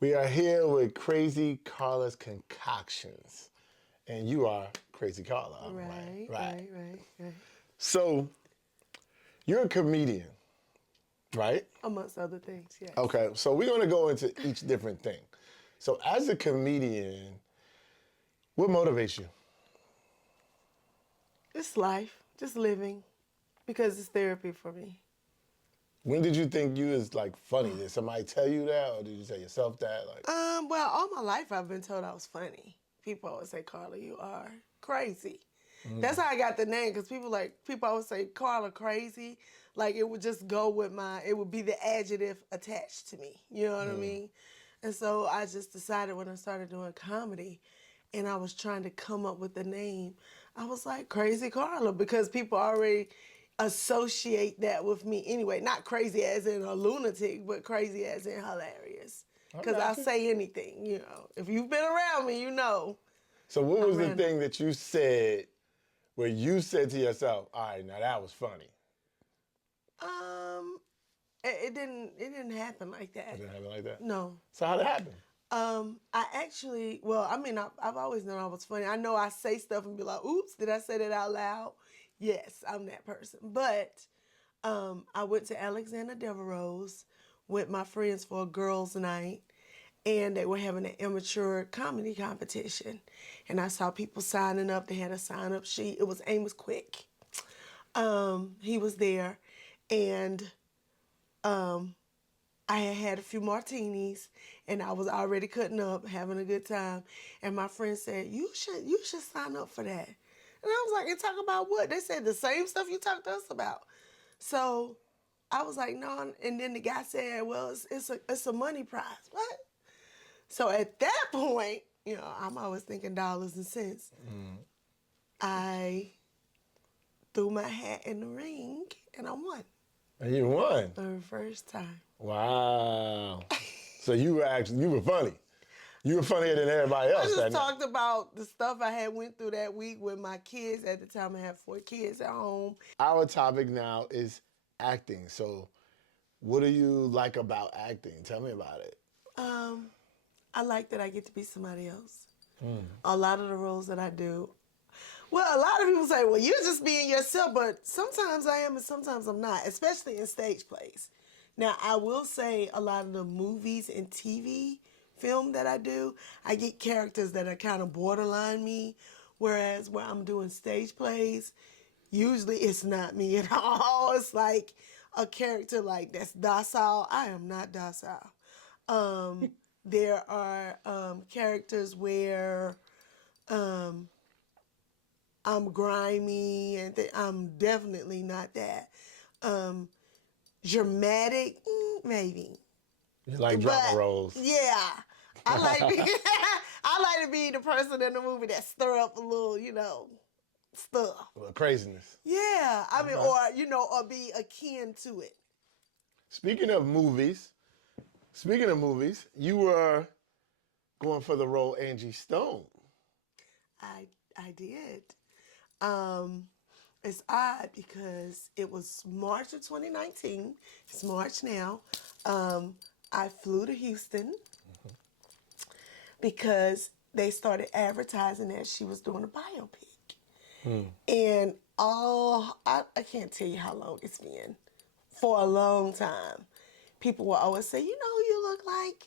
We are here with Crazy Carla's Concoctions. And you are Crazy Carla. Right. So, you're a comedian, right? Amongst other things, yes. Okay, so we're going to go into each different thing. So, as a comedian, what motivates you? It's life, just living, because it's therapy for me. When did you think you was like funny? Did somebody tell you that, or did you tell yourself that? Like, Well, all my life I've been told I was funny. People always say, Carla, you are crazy. That's how I got the name, because people always say, Carla, crazy. Like, it would just go with it would be the adjective attached to me. You know what I mean? And so I just decided when I started doing comedy and I was trying to come up with the name, I was like, Crazy Carla, because people already associate that with me anyway. Not crazy as in a lunatic, but crazy as in hilarious. Because I'll say anything, you know. If you've been around me, you know. so what was the thing that you said where you said to yourself, all right, now that was funny? It didn't happen like that. It didn't happen like that? No. So how'd it happen? I actually, I've always known I was funny. I know I say stuff and be like, oops, did I say that out loud? Yes, I'm that person. But I went to Alexander Devereaux's with my friends for a girls' night, and they were having an immature comedy competition. And I saw people signing up. They had a sign-up sheet. It was Amos Quick. He was there, and I had had a few martinis, and I was already cutting up, having a good time. And my friend said, you should sign up for that. And I was like, and talk about what? They said the same stuff you talked to us about. So I was like, no. And then the guy said, well, it's a money prize. What? So at that point, you know, I'm always thinking dollars and cents. I threw my hat in the ring, and I won. And you won. For the first time. Wow. So you were funny. You were funnier than everybody else. I just talked about the stuff I had went through that week with my kids. At the time, I had 4 kids at home. Our topic now is acting. So what do you like about acting? Tell me about it. I like that I get to be somebody else. A lot of the roles that I do. Well, a lot of people say, well, you're just being yourself, but sometimes I am and sometimes I'm not, especially in stage plays. Now, I will say a lot of the movies and TV film that I do, I get characters that are kind of borderline me, whereas where I'm doing stage plays, usually it's not me at all. It's like a character like that's docile. I am not docile. There are characters where I'm grimy, and I'm definitely not that. Dramatic, maybe. You like drama roles. Yeah. I like I like to be the person in the movie that stir up a little, you know, stuff. A little craziness. Yeah. I mean, or be akin to it. Speaking of movies, you were going for the role Angie Stone. I did. It's odd because it was March of 2019. It's March now. I flew to Houston because they started advertising that she was doing a biopic. And I can't tell you how long it's been. For a long time. People will always say, you know who you look like?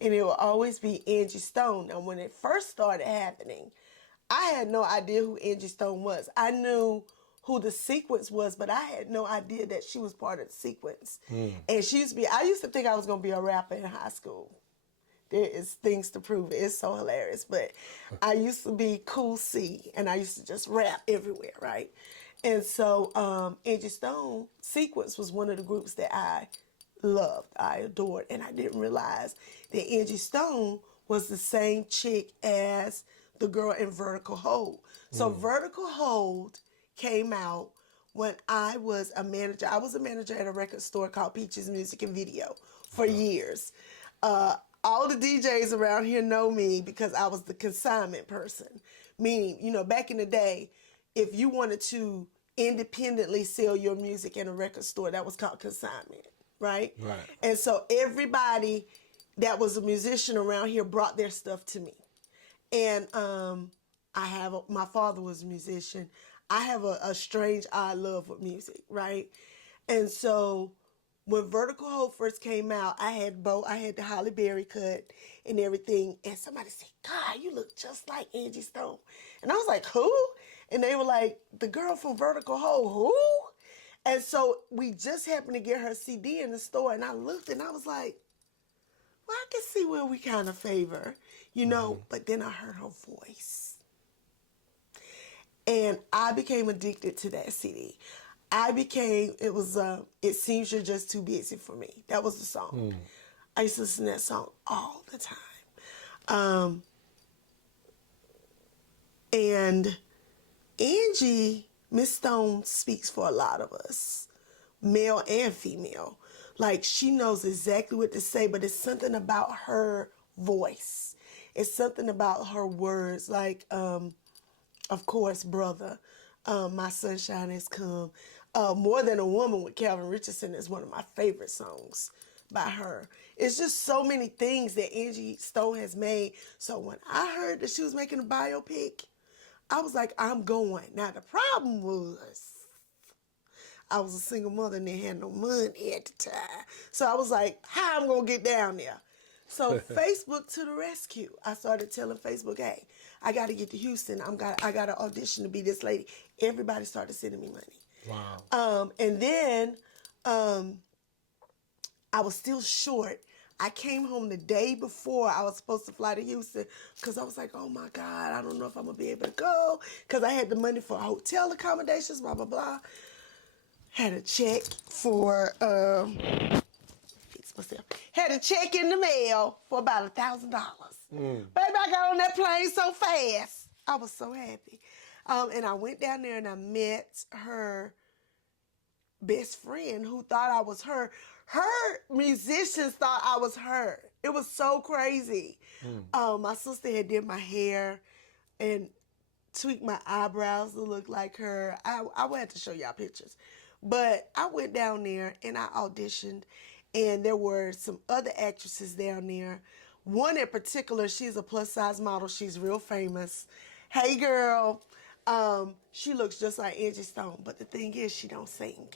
And it will always be Angie Stone. Now, when it first started happening, I had no idea who Angie Stone was. I knew who the sequence was, but I had no idea that she was part of the sequence. And I used to think I was going to be a rapper in high school. There is things to prove it. It's so hilarious. But I used to be Cool C, and I used to just rap everywhere, right? And so Angie Stone sequence was one of the groups that I loved, I adored, and I didn't realize that Angie Stone was the same chick as the girl in Vertical Hold. So Vertical Hold came out when I was a manager. I was a manager at a record store called Peaches Music and Video for years. All the DJs around here know me because I was the consignment person. Meaning, you know, back in the day, if you wanted to independently sell your music in a record store, that was called consignment, right? Right. And so everybody that was a musician around here brought their stuff to me. And my father was a musician. I have a strange, odd love with music, right? And so when Vertical Hope first came out, I had the Holly Berry cut and everything. And somebody said, God, you look just like Angie Stone. And I was like, who? And they were like, the girl from Vertical Hope, who? And so we just happened to get her CD in the store. And I looked and I was like, well, I can see where we kind of favor, But then I heard her voice. And I became addicted to that CD. It Seems You're Just Too Busy for Me. That was the song. I used to listen to that song all the time. And Angie, Miss Stone, speaks for a lot of us, male and female. Like, she knows exactly what to say, but it's something about her voice. It's something about her words. Like, of course, Brother, My Sunshine Has Come. More Than a Woman with Calvin Richardson is one of my favorite songs by her. It's just so many things that Angie Stone has made. So when I heard that she was making a biopic, I was like, I'm going. Now, the problem was I was a single mother and they had no money at the time. So I was like, how am I going to get down there? So Facebook to the rescue. I started telling Facebook, hey, I got to get to Houston. I got to audition to be this lady. Everybody started sending me money. Wow. And then I was still short. I came home the day before I was supposed to fly to Houston because I was like, oh my God, I don't know if I'm going to be able to go because I had the money for hotel accommodations, blah, blah, blah. Had a check for, had a check in the mail for about $1,000. Baby, I got on that plane so fast. I was so happy. And I went down there and I met her best friend who thought I was her. Her musicians thought I was her. It was so crazy. My sister had did my hair and tweaked my eyebrows to look like her. I would have to show y'all pictures. But I went down there and I auditioned, and there were some other actresses down there. One in particular, she's a plus size model. She's real famous. Hey girl. She looks just like Angie Stone, but the thing is she don't sing.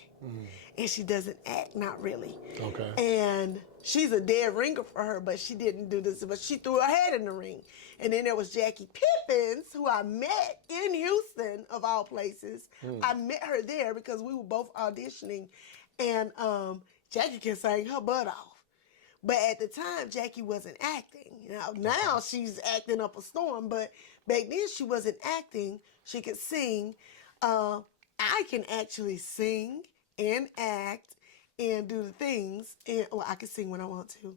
And she doesn't act, not really. Okay. And she's a dead ringer for her, but she didn't do this, but she threw her head in the ring. And then there was Jackie Pippins, who I met in Houston, of all places. I met her there because we were both auditioning, and Jackie can sing her butt off. But at the time, Jackie wasn't acting. Now she's acting up a storm, but back then she wasn't acting. She could sing. I can actually sing and act and do the things. And I can sing when I want to.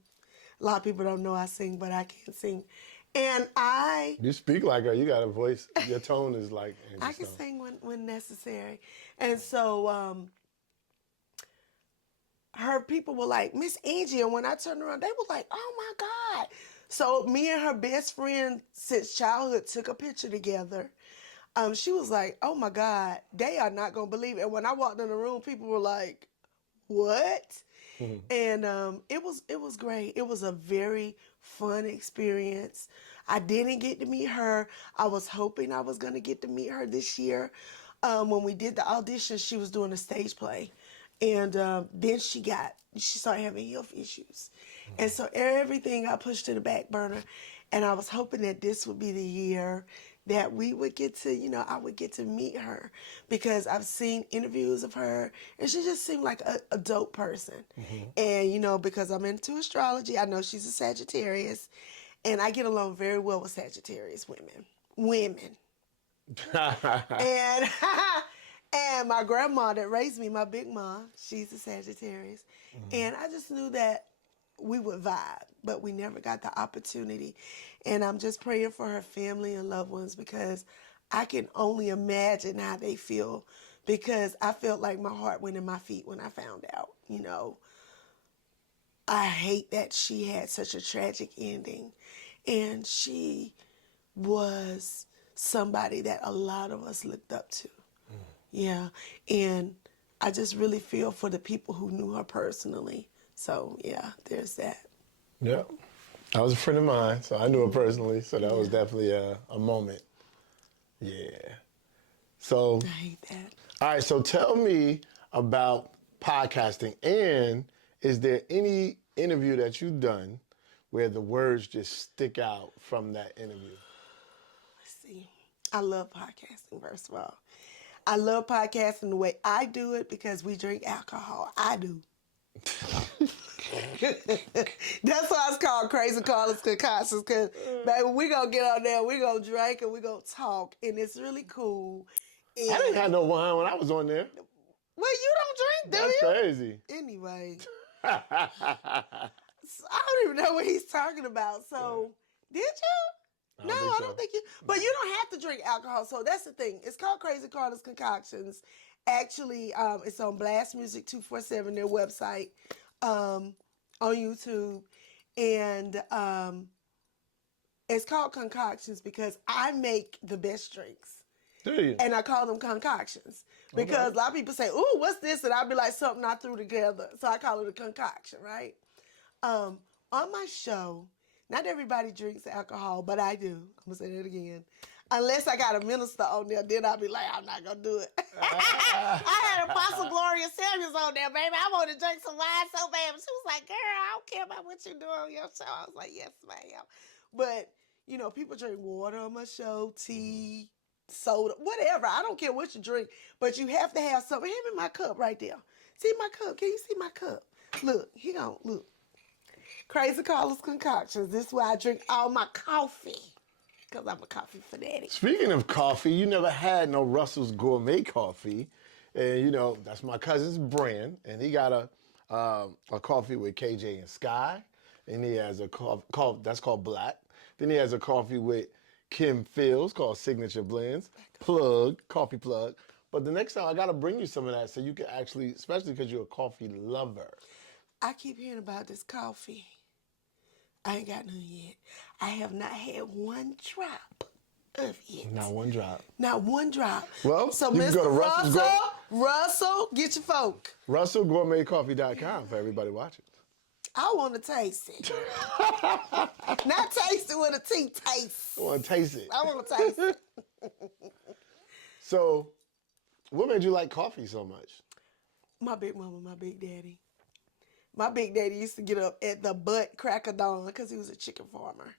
A lot of people don't know I sing, but I can sing. And You speak like her. You got a voice. Your tone is like Angie I can Stone. sing when necessary. And so her people were like, Miss Angie. And when I turned around, they were like, oh my God. So me and her best friend since childhood took a picture together. She was like, oh my God, they are not going to believe it. And when I walked in the room, people were like, what? And it was great. It was a very fun experience. I didn't get to meet her. I was hoping I was going to get to meet her this year. When we did the audition, she was doing a stage play. And then she started having health issues. And so everything I pushed to the back burner. And I was hoping that this would be the year that we would get to, I would get to meet her, because I've seen interviews of her and she just seemed like a dope person. And, because I'm into astrology, I know she's a Sagittarius, and I get along very well with Sagittarius women. And and my grandma that raised me, my big mom, she's a Sagittarius. And I just knew that we would vibe, but we never got the opportunity. And I'm just praying for her family and loved ones, because I can only imagine how they feel, because I felt like my heart went in my feet when I found out. I hate that she had such a tragic ending, and she was somebody that a lot of us looked up to. Yeah, and I just really feel for the people who knew her personally. So, yeah, there's that. Yeah. That was a friend of mine, so I knew her personally. So that was definitely a moment. Yeah. So, I hate that. all right. So tell me about podcasting, and is there any interview that you've done where the words just stick out from that interview? Let's see. I love podcasting, first of all. I love podcasting the way I do it because we drink alcohol. I do. That's why it's called Crazy Carla's Concoctions, because, baby, we going to get on there, we going to drink, and we going to talk, and it's really cool. I didn't And, have no wine when I was on there. well, you don't drink, do That's you? crazy. Anyway, so I don't even know what he's talking about. So, did you? No, I don't think you. But you don't have to drink alcohol. So that's the thing. It's called Crazy Carla's Concoctions. Actually, it's on Blast Music 247, their website, on YouTube, and it's called Concoctions because I make the best drinks. Do you? And I call them concoctions because a lot of people say, "Ooh, what's this?" And I'll be like, "Something I threw together." So I call it a concoction, right? On my show, not everybody drinks alcohol, but I do. I'm gonna say that again. Unless I got a minister on there, then I'll be like, "I'm not gonna do it." I had Apostle Gloria Samuels on there, baby. I want to drink some wine so bad. But she was like, "Girl, I don't care about what you do on your show." I was like, "Yes, ma'am." But people drink water on my show, tea, soda, whatever. I don't care what you drink, but you have to have something. Hand me my cup right there. See my cup? Can you see my cup? Look, he gon' look. Crazy Carla's Concoctions. This is where I drink all my coffee, because I'm a coffee fanatic. Speaking of coffee, you never had no Russell's Gourmet Coffee. And, that's my cousin's brand. And he got a coffee with KJ and Sky. And he has a coffee that's called Black. Then he has a coffee with Kim Fields called Signature Blends. Coffee plug. But the next time I got to bring you some of that so you can actually, especially because you're a coffee lover. I keep hearing about this coffee. I ain't got none yet. I have not had one drop of it. Not one drop. Not one drop. Well, so you can Mr. go to Russell, get your folk. RussellGourmetCoffee.com for everybody watching. I want to taste it. Not taste it with a T, taste. I want to taste it. I want to taste it. So, what made you like coffee so much? My big mama, my big daddy. My big daddy used to get up at the butt crack of dawn because he was a chicken farmer.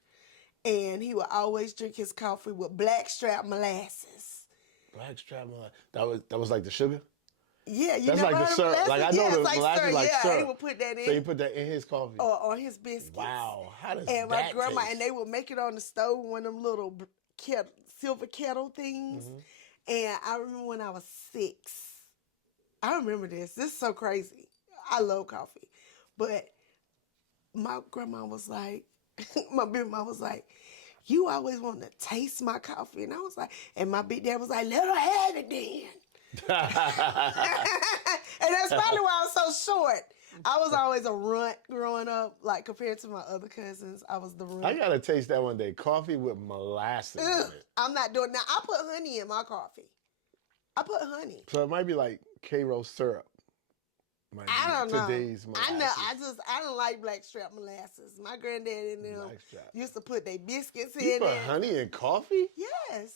And he would always drink his coffee with blackstrap molasses. Blackstrap molasses. That was like the sugar? Yeah, you That's never like the heard of syrup. molasses? Like I know Yeah, the it's like molasses syrup. like Yeah, syrup. he would put that in. So you put that in his coffee. Or on his biscuits. Wow, how does and that my grandma, taste? and they would make it on the stove, one of them little silver kettle things. Mm-hmm. And I remember when I was 6. I remember this. This is so crazy. I love coffee. But my grandma was like, my big mom was like, "You always want to taste my coffee." And I was like, and my big dad was like, "Let her have it then." And that's probably why I was so short. I was always a runt growing up, like compared to my other cousins. I was the runt. I gotta taste that one day. Coffee with molasses in it. I'm not doing that. I put honey in my coffee. I put honey. So it might be like Karo syrup. I don't know. Today's molasses. I know. I don't like blackstrap molasses. My granddad and them used to put their biscuits in You put there. honey in coffee? Yes.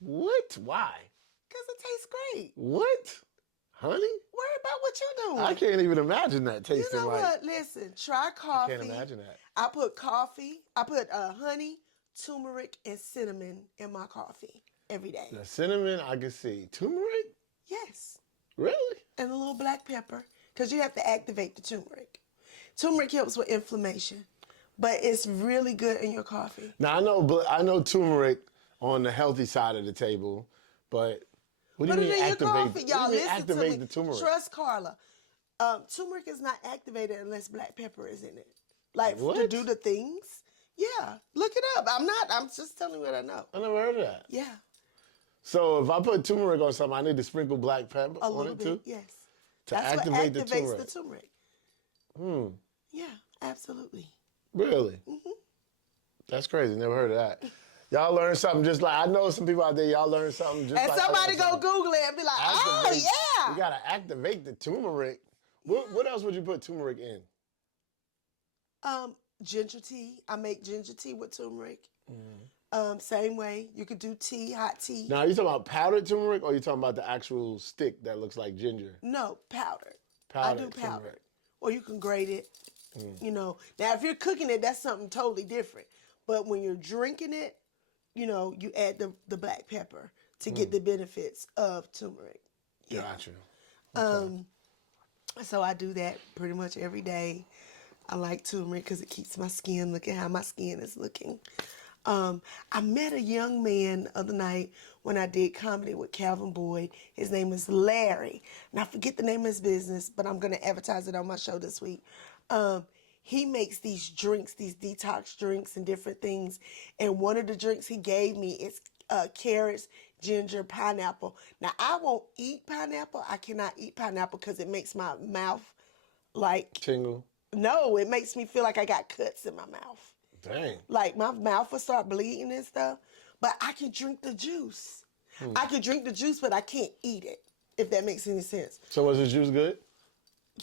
What? Why? Because it tastes great. What? Honey? Worry about what you're doing. I can't even imagine that tasting You know like. what? Listen, try coffee. I can't imagine that. I put coffee. I put honey, turmeric, and cinnamon in my coffee every day. The cinnamon, I can see. Turmeric? Yes. Really? And a little black pepper, because you have to activate the turmeric. Turmeric helps with inflammation, but it's really good in your coffee. Now I know turmeric on the healthy side of the table, but what do you mean activate? Coffee, y'all. What do you mean Listen activate to me. the turmeric? Trust Carla. Turmeric is not activated unless black pepper is in it. Like to What? do the things. Yeah, look it up. I'm just telling you what I know. I never heard of that. Yeah, So if I put turmeric on something, I need to sprinkle black pepper a on little it bit. too? Yes, To that's activate what the activates turmeric. the turmeric. Yeah, absolutely. Really? Mm-hmm. That's crazy. Never heard of that. Y'all learn something just like, I know some people out there, y'all learn something just And like I somebody learned go something. Google it and be like, "Oh Activate. yeah." You gotta activate the turmeric. What else would you put turmeric in? ginger tea. I make ginger tea with turmeric. Same way. You could do tea, hot tea. Now, are you talking about powdered turmeric or are you talking about the actual stick that looks like ginger? No, powdered. I do Powdered powdered. turmeric. Or you can grate it. Now, if you're cooking it, that's something totally different. But when you're drinking it, you add the black pepper to get the benefits of turmeric. Yeah. Gotcha. Okay. So I do that pretty much every day. I like turmeric because it keeps my skin looking how my skin is looking. I met a young man the other night when I did comedy with Calvin Boyd. His name is Larry. And I forget the name of his business, but I'm going to advertise it on my show this week. He makes these drinks, these detox drinks and different things. And one of the drinks he gave me is carrots, ginger, pineapple. Now, I won't eat pineapple. I cannot eat pineapple because it makes my mouth like... Tingle. No, it makes me feel like I got cuts in my mouth. Dang. Like my mouth will start bleeding and stuff. But I can drink the juice. I can drink the juice, but I can't eat it, if that makes any sense. So was the juice good?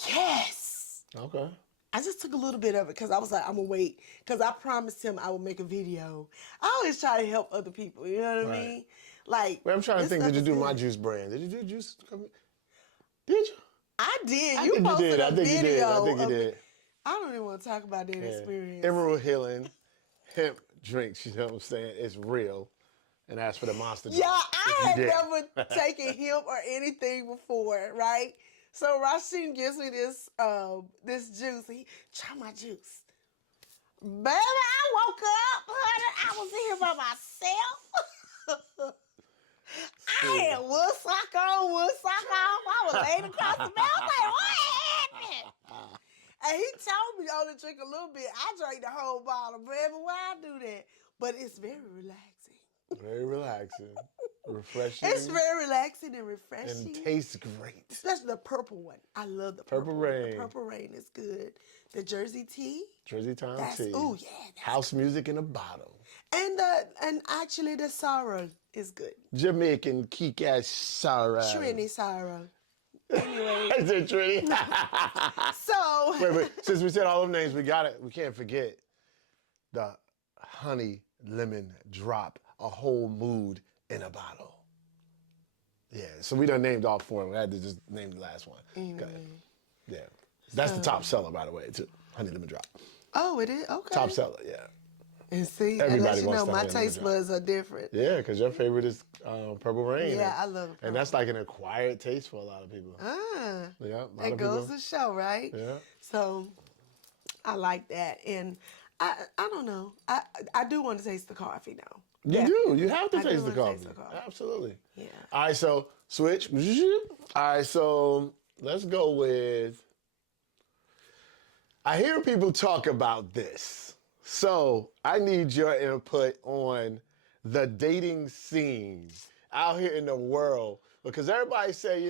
Yes. Okay. I just took a little bit of it because I was like, I'm going to wait. Because I promised him I would make a video. I always try to help other people, you know what I mean? Like, Wait, I'm trying to this think, stuff did you is do good. my juice brand? Did you do juice? Did you? I did. I You think you posted did. a I think you did. video I think you of did. it. I don't even want to talk about that experience. Emerald Healing hemp drinks, you know what I'm saying? It's real. And as for the monster Yeah, drink, I had you did. never taken hemp or anything before, right? So Rasheen gives me this this juice. He try my juice. Baby, I woke up, honey. I was in here by myself. I had wood sock on, wood sock off. I was laying across the bed. I was like, what happened? And he told me only drink a little bit. I drank the whole bottle, baby. Why I do that? But it's very relaxing. Very relaxing. Refreshing. It's very relaxing and refreshing. And tastes great. Especially the purple one. I love the purple one. Rain. The purple rain is good. The Jersey tea. Jersey Town tea. Oh yeah. House music in a bottle. And actually the sorrel is good. Jamaican kick-ass sorrow. Trini sorrel. Anyway. Is it Trini? So Wait. Since we said all them names, we can't forget the honey lemon drop, a whole mood in a bottle. Yeah, so we done named all four. We had to just name the last one. Go ahead. Yeah. That's the top seller, by the way, too. Honey lemon drop. Oh, it is? Okay. Top seller, yeah. And see, Everybody you wants know, the my honey lemon taste drop. buds are different. Yeah, because your favorite is Purple Rain. Yeah, I love it. And that's like an acquired taste for a lot of people. Yeah, a lot That of goes people. to show, right? Yeah. So I like that. And I don't know. I do want to taste the coffee now. You do. You have to I do taste the wanna coffee. taste the coffee. Absolutely. Yeah. All right, so switch. All right, so let's go with. I hear people talk about this. So I need your input on the dating scene out here in the world. Because everybody say,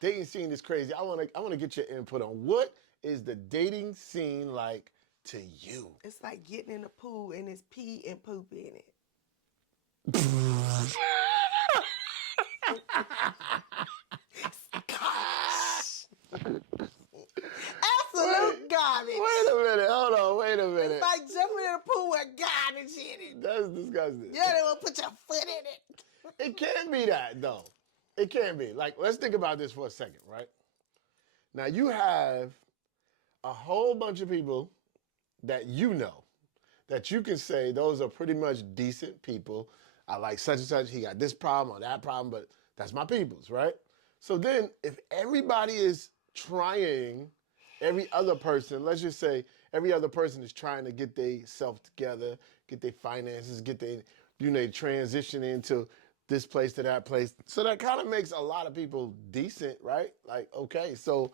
dating scene is crazy. I wanna get your input on what is the dating scene like to you? It's like getting in a pool and it's pee and poop in it. Absolute garbage. Wait a minute. Hold on. Wait a minute. It's like jumping in a pool with garbage in it. That's disgusting. You don't want to put your foot in it. It can't be that, though. It can't be. Like, let's think about this for a second, right? Now, you have a whole bunch of people that you know that you can say those are pretty much decent people. I like such and such. He got this problem or that problem, but that's my peoples, right? So then if everybody is trying, every other person, let's just say every other person is trying to get their self together, get their finances, get their, transition into this place to that place. So that kind of makes a lot of people decent, right? Like, okay, so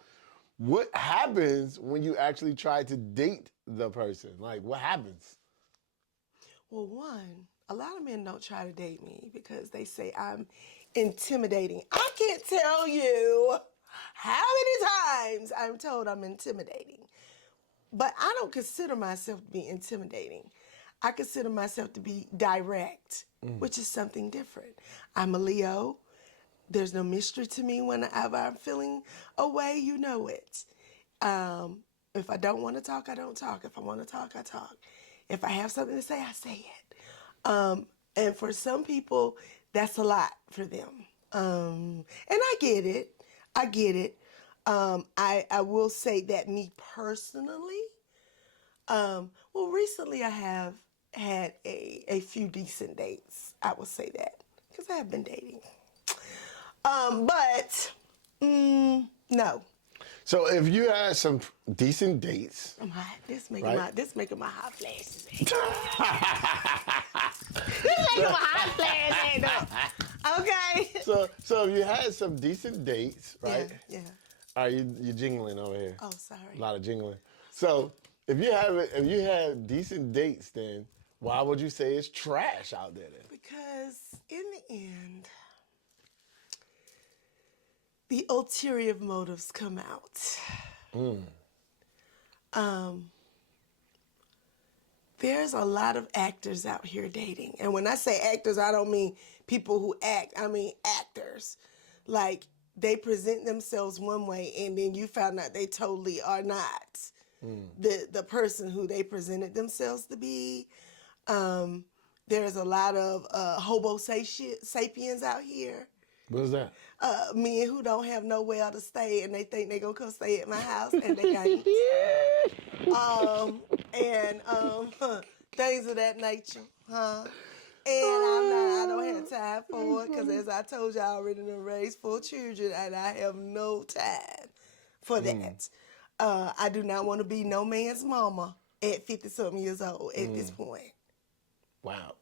what happens when you actually try to date the person? Like, what happens? Well, one, a lot of men don't try to date me because they say I'm intimidating. I can't tell you how many times I'm told I'm intimidating. But I don't consider myself to be intimidating. I consider myself to be direct, which is something different. I'm a Leo. There's no mystery to me whenever I'm feeling a way, you know it. If I don't want to talk, I don't talk. If I want to talk, I talk. If I have something to say, I say it. And for some people, that's a lot for them. And I get it. I get it. I will say that me personally, well, recently I have had a few decent dates. I will say that because I have been dating. But no. So if you had some decent dates, I'm hot. This making right? my hot flashes. This making my hot flashes up. Okay. So if you had some decent dates, right? Yeah. All right, you jingling over here. Oh, sorry. A lot of jingling. So if you had decent dates, then why would you say it's trash out there then? Because in the end, the ulterior motives come out. There's a lot of actors out here dating. And when I say actors, I don't mean people who act. I mean actors. Like, they present themselves one way and then you found out they totally are not the person who they presented themselves to be. There's a lot of homo sapiens out here. What is that? Men who don't have nowhere to stay and they think they gonna come stay at my house and they can't. And things of that nature, huh? And I don't have time for it because as I told you, I already done raised 4 children and I have no time for that. I do not want to be no man's mama at 50-something years old at this point. Wow.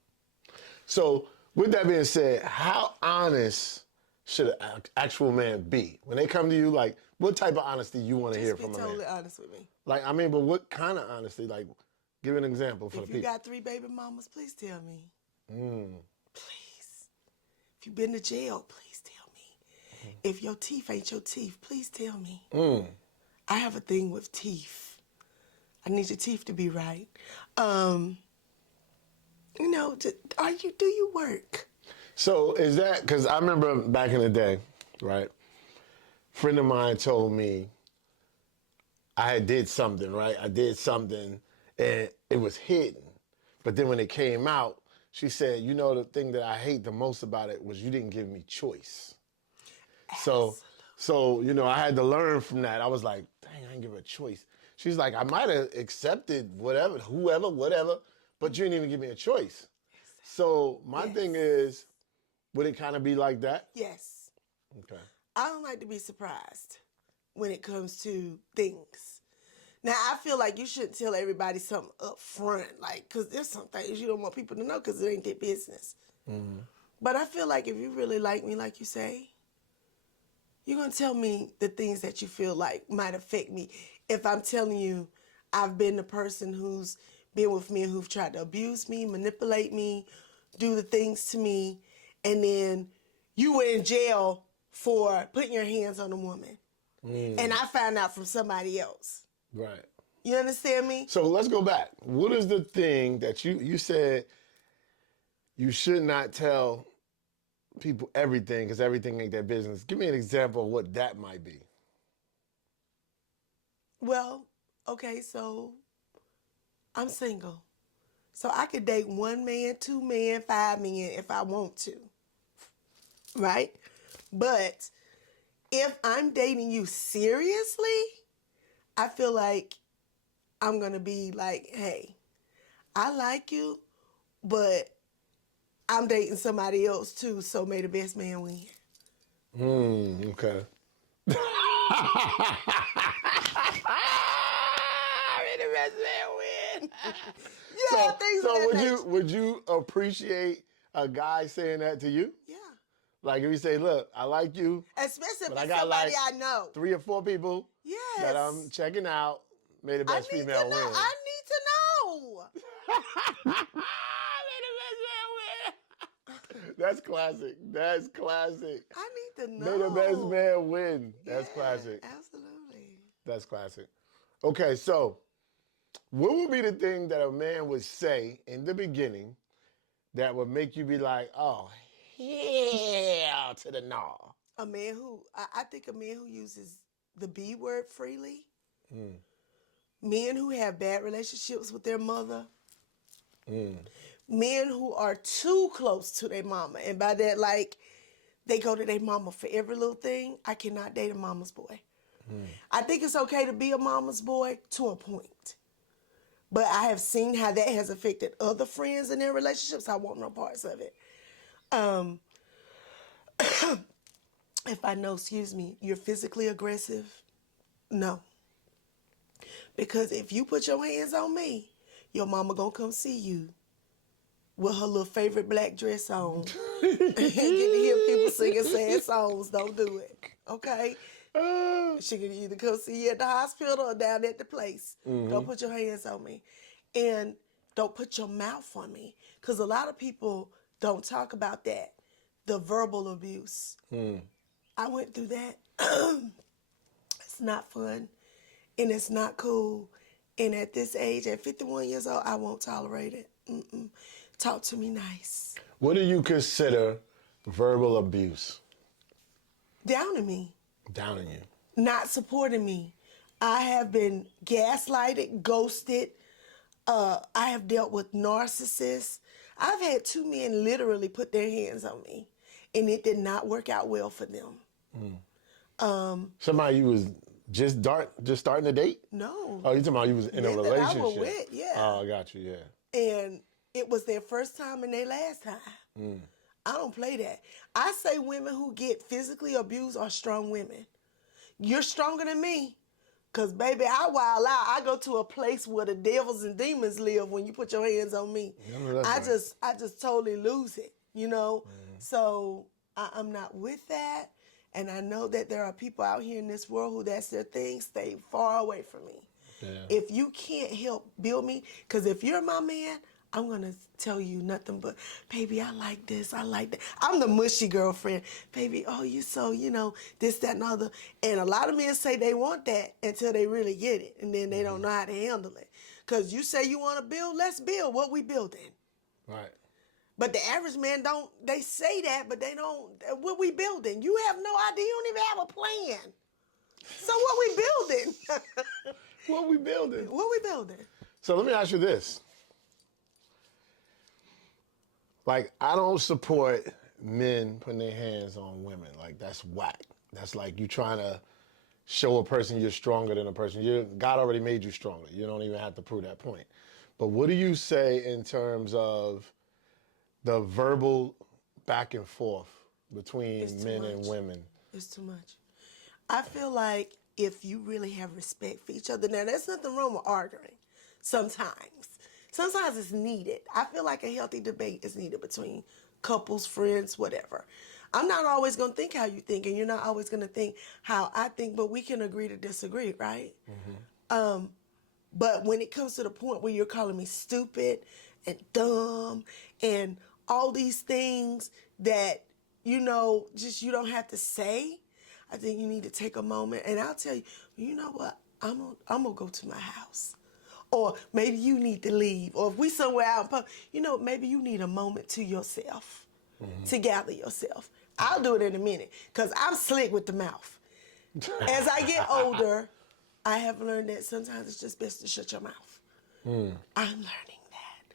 So with that being said, how honest should an actual man be when they come to you? Like, what type of honesty you want to hear from a man? Just be totally honest with me. Like, I mean, but what kind of honesty? Like, give an example for the If you people. got 3 baby mamas, please tell me. Please. If you've been to jail, please tell me. If your teeth ain't your teeth, please tell me. I have a thing with teeth. I need your teeth to be right. You know, do you work? So is that, because I remember back in the day, right? A friend of mine told me I had did something, right? I did something and it was hidden. But then when it came out, she said, you know, the thing that I hate the most about it was you didn't give me choice. So, you know, I had to learn from that. I was like, dang, I didn't give her a choice. She's like, I might have accepted whatever, whatever, but you didn't even give me a choice. So my thing is, would it kind of be like that? Yes. Okay. I don't like to be surprised when it comes to things. Now, I feel like you shouldn't tell everybody something up front, like, because there's some things you don't want people to know because it ain't their business. But I feel like if you really like me, like you say, you're going to tell me the things that you feel like might affect me. If I'm telling you I've been the person who's been with men who've tried to abuse me, manipulate me, do the things to me, and then you were in jail for putting your hands on a woman. And I found out from somebody else. Right. You understand me? So let's go back. What is the thing that you said you should not tell people everything because everything ain't their business? Give me an example of what that might be. Well, okay, so I'm single. So I could date 1 man, 2 men, 5 men if I want to. Right? But if I'm dating you seriously, I feel like I'm going to be like, hey, I like you, but I'm dating somebody else too, so may the best man win. Okay. May the best man win. Yeah, things of that nature. Would you appreciate a guy saying that to you? Yeah. Like if you say, look, I like you, Especially if but I it's got somebody like I know. 3 or 4 people Yes. that I'm checking out. May the I best need to female know. win. I need to know. May the best man win. That's classic. That's classic. I need to know. May the best man win. That's Yeah, classic. Absolutely. That's classic. Okay, so what would be the thing that a man would say in the beginning that would make you be like, oh, hell to the no? A man who, I think a man who uses the B word freely men who have bad relationships with their mother, men who are too close to their mama, and by that, like, they go to their mama for every little thing. I cannot date a mama's boy. I think it's okay to be a mama's boy to a point. But I have seen how that has affected other friends in their relationships. I want no parts of it. If I know, excuse me, you're physically aggressive, no. Because if you put your hands on me, your mama gonna come see you with her little favorite black dress on and get to hear people singing sad songs. Don't do it, okay? She can either come see you at the hospital or down at the place. Don't put your hands on me. And don't put your mouth on me. Because a lot of people don't talk about that, the verbal abuse. I went through that. It's not fun, and it's not cool. And at this age, at 51 years old, I won't tolerate it. Talk to me nice. What do you consider verbal abuse? Downing me. Downing you. Not supporting me. I have been gaslighted, ghosted. I have dealt with narcissists. I've had 2 men literally put their hands on me, and it did not work out well for them. Somebody you was just starting to date? No. Oh, you talking about you was in a Men that relationship? I was with, yeah. Oh, I got you, yeah. And it was their first time and their last time. I don't play that. I say women who get physically abused are strong women. You're stronger than me. Because, baby, I wild out. I go to a place where the devils and demons live when you put your hands on me. I just totally lose it, you know? So I'm not with that. And I know that there are people out here in this world who that's their thing. Stay far away from me. Yeah. If you can't help build me, because if you're my man, I'm going to tell you nothing but, baby, I like this, I like that. I'm the mushy girlfriend. Baby, oh, you so, you know, this, that, and other. And a lot of men say they want that until they really get it. And then they don't know how to handle it. Because you say you want to build, let's build what we building. Right. But the average man don't, they say that, but they don't, what we building? You have no idea, you don't even have a plan. So what we building? What we building? What we building? So let me ask you this. Like, I don't support men putting their hands on women. Like, that's whack. That's like you trying to show a person you're stronger than a person. God already made you stronger. You don't even have to prove that point. But what do you say in terms of the verbal back and forth between men and women? It's too much. I feel like if you really have respect for each other, now there's nothing wrong with arguing sometimes. Sometimes it's needed. I feel like a healthy debate is needed between couples, friends, whatever. I'm not always going to think how you think, and you're not always going to think how I think, but we can agree to disagree, right? But when it comes to the point where you're calling me stupid and dumb and all these things that, you know, just you don't have to say, I think you need to take a moment. And I'll tell you, you know what? I'm gonna go to my house. Or maybe you need to leave. Or if we somewhere out in public, you know, maybe you need a moment to yourself, to gather yourself. I'll do it in a minute, because I'm slick with the mouth. As I get older, I have learned that sometimes it's just best to shut your mouth. I'm learning that.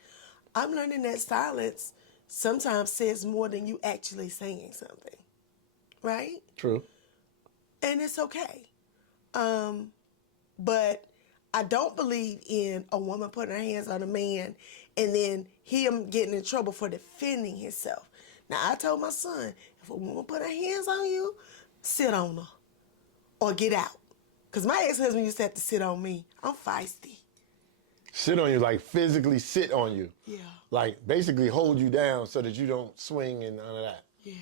I'm learning that silence sometimes says more than you actually saying something, right? True. And it's okay. But I don't believe in a woman putting her hands on a man and then him getting in trouble for defending himself. Now, I told my son, if a woman put her hands on you, sit on her or get out. Because my ex-husband used to have to sit on me. I'm feisty. Sit on you, like physically sit on you. Yeah. Like basically hold you down so that you don't swing and none of that. Yeah.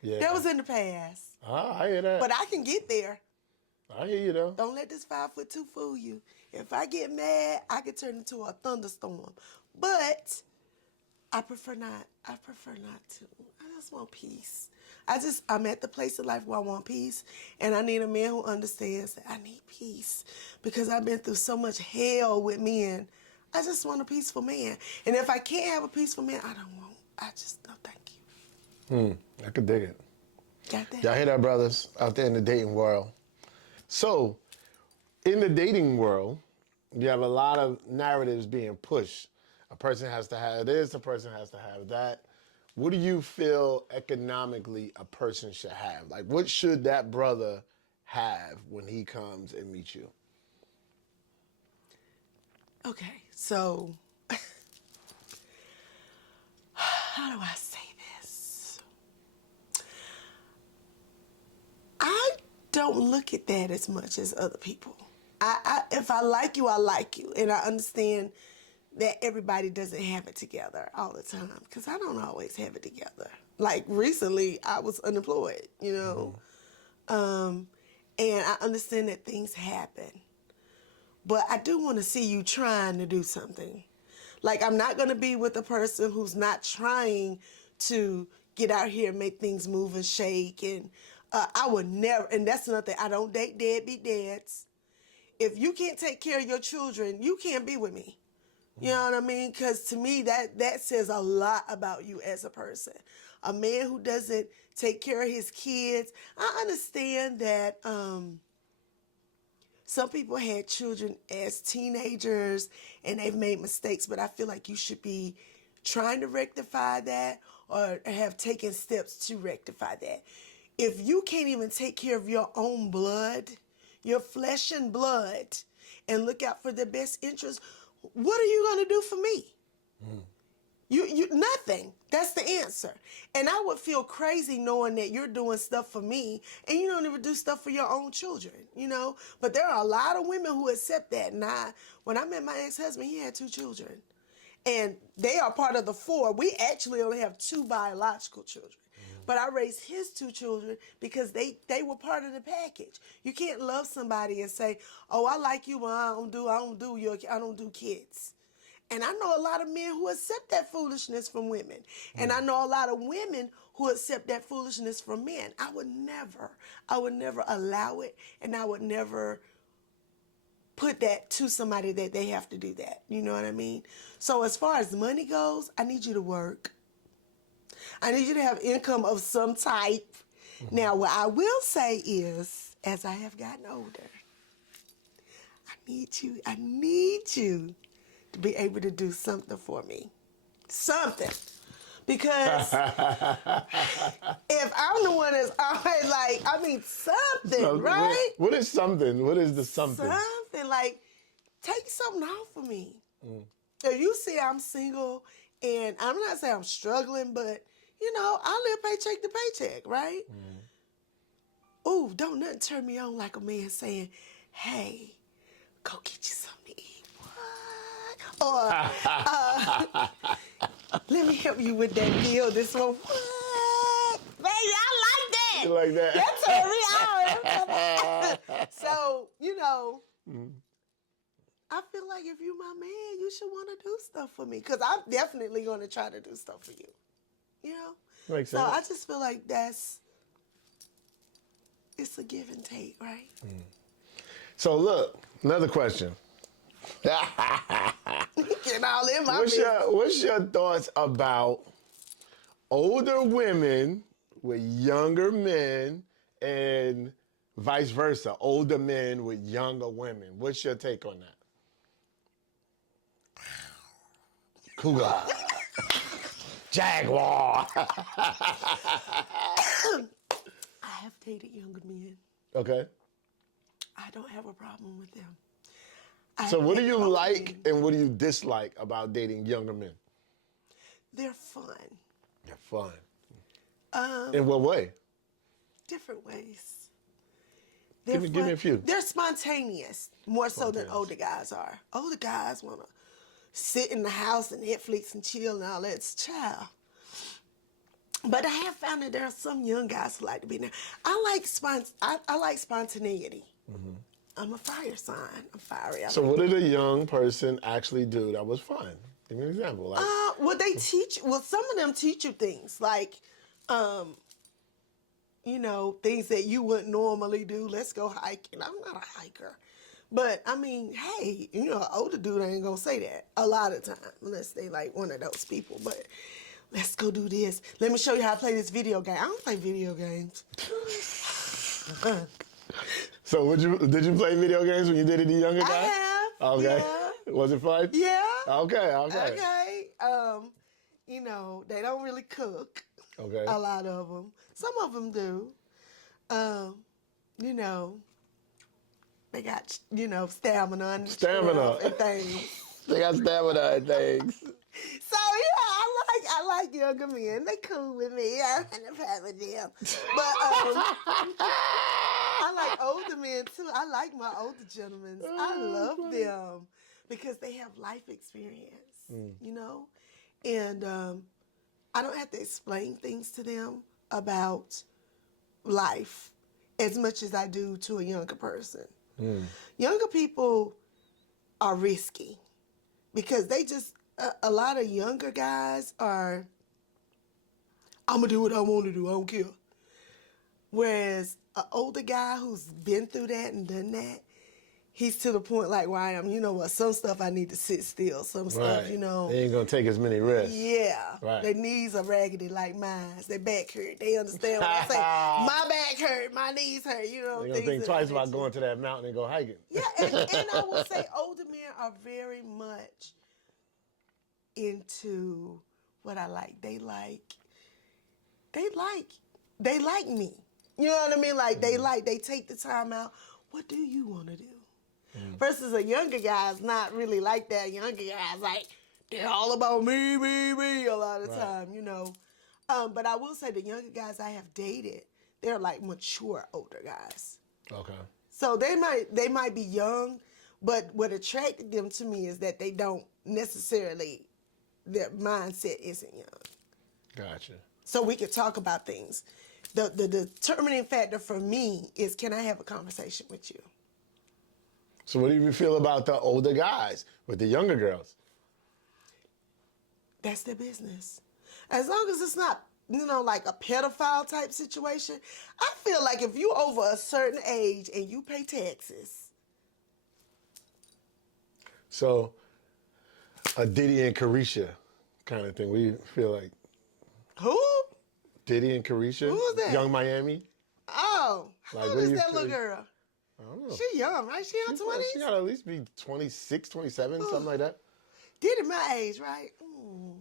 Yeah. That was in the past. I hear that. But I can get there. I hear you though. Don't let this 5'2" fool you. If I get mad, I can turn into a thunderstorm. But I prefer not. I prefer not to. I just want peace. I'm at the place in life where I want peace, and I need a man who understands that I need peace, because I've been through so much hell with men. I just want a peaceful man. And if I can't have a peaceful man, I just, no thank you. I could dig it. Got that? Y'all hear that, brothers, out there in the dating world? So, in the dating world, You have a lot of narratives being pushed. A person has to have this, a person has to have that. What do you feel economically a person should have? Like, what should that brother have when he comes and meets you? Okay, so how do I say this? I don't look at that as much as other people. If I like you, I like you. And I understand that everybody doesn't have it together all the time because I don't always have it together. Like recently, I was unemployed, you know. And I understand that things happen. But I do want to see you trying to do something. Like, I'm not going to be with a person who's not trying to get out here and make things move and shake. And I would never, and that's another thing, I don't date deadbeat dads. If you can't take care of your children, you can't be with me. You know what I mean? Because to me, that says a lot about you as a person. A man who doesn't take care of his kids. I understand that some people had children as teenagers and they've made mistakes, but I feel like you should be trying to rectify that or have taken steps to rectify that. If you can't even take care of your own blood, your flesh and blood, and look out for the best interest, what are you going to do for me? You nothing. That's the answer. And I would feel crazy knowing that you're doing stuff for me and you don't even do stuff for your own children, you know? But there are a lot of women who accept that. And when I met my ex-husband, he had 2 children. And they are part of the 4. We actually only have 2 biological children. But I raised his 2 children because they were part of the package. You can't love somebody and say, "Oh, I like you, but I don't do kids." And I know a lot of men who accept that foolishness from women. And I know a lot of women who accept that foolishness from men. I would never allow it, and I would never put that to somebody that they have to do that. You know what I mean? So as far as money goes, I need you to work. I need you to have income of some type. Now, what I will say is, as I have gotten older, I need you to be able to do something for me. Something. Because if I'm the one that's always like, something, right? What is something? What is the something? Something, like, take something off for me. If you see I'm single, and I'm not saying I'm struggling, but, you know, I live paycheck to paycheck, right? Ooh, don't nothing turn me on like a man saying, "Hey, go get you something to eat." What? Or, "Let me help you with that bill this one." What? Baby, I like that. You like that? That turned me on. So, you know, I feel like if you're my man, you should want to do stuff for me. Because I'm definitely going to try to do stuff for you. You know? Makes So sense. I just feel like it's a give and take, right? So look, another question. Getting all in my business. What's your thoughts about older women with younger men and vice versa, older men with younger women? What's your take on that? Cougar. Jaguar. I have dated younger men. Okay. I don't have a problem with them. So what do you older like men. and what do you dislike about dating younger men? They're fun. They're fun. In what way? Different ways. Give me a few. They're spontaneous, more so than older guys are. Older guys want to sit in the house and Netflix and chill and all that. It's child. But I have found that there are some young guys who like to be there. I like spontaneity. I'm a fire sign. I'm fiery. So what did a young person actually do that was fun? Give me an example. Like, some of them teach you things like, you know, things that you wouldn't normally do. Let's go hiking. I'm not a hiker. But, I mean, hey, you know, an older dude ain't going to say that a lot of time unless they like one of those people. But let's go do this. Let me show you how I play this video game. I don't play video games. so did you play video games when you dated the younger guy? I have. Okay. Yeah. Was it fun? Yeah. Okay. Okay. You know, they don't really cook. Okay. A lot of them. Some of them do. You know, they got, you know, stamina and Stamina. strength and things. They got stamina and things. So yeah, I like younger men. They cool with me. I don't have a problem with them. But I like older men too. I like my older gentlemen. I love them because they have life experience, you know? And I don't have to explain things to them about life as much as I do to a younger person. Younger people are risky because they just, a lot of younger guys are, I'm going to do what I want to do, I don't care. Whereas an older guy who's been through that and done that, he's to the point like where I am, you know what, some stuff I need to sit still. Some stuff, you know. They ain't going to take as many risks. Yeah. Right. Their knees are raggedy like mine. Their back hurt. They understand when I say, my back hurt, my knees hurt, you know. They're going to think twice about going to that mountain and go hiking. Yeah, and I will say older men are very much into what I like. They like me. You know what I mean? Like they take the time out. What do you want to do? Versus a younger guy's not really like that. Younger guys like they're all about me a lot of time, you know. But I will say the younger guys I have dated, they're like mature older guys. Okay. So they might be young, but what attracted them to me is that they don't necessarily, their mindset isn't young. Gotcha. So we could talk about things. The determining factor for me is, can I have a conversation with you? So what do you feel about the older guys with the younger girls? That's their business. As long as it's not, you know, like a pedophile type situation, I feel like if you over a certain age and you pay taxes. So a Diddy and Carisha kind of thing. We feel like Who? Diddy and Carisha. Who is that? Young Miami. Oh, how Like, old what is do you that little feel? girl? I don't know. She young, right? She in her 20s? She got to at least be 26, 27, something like that. Diddy my age, right? Mm.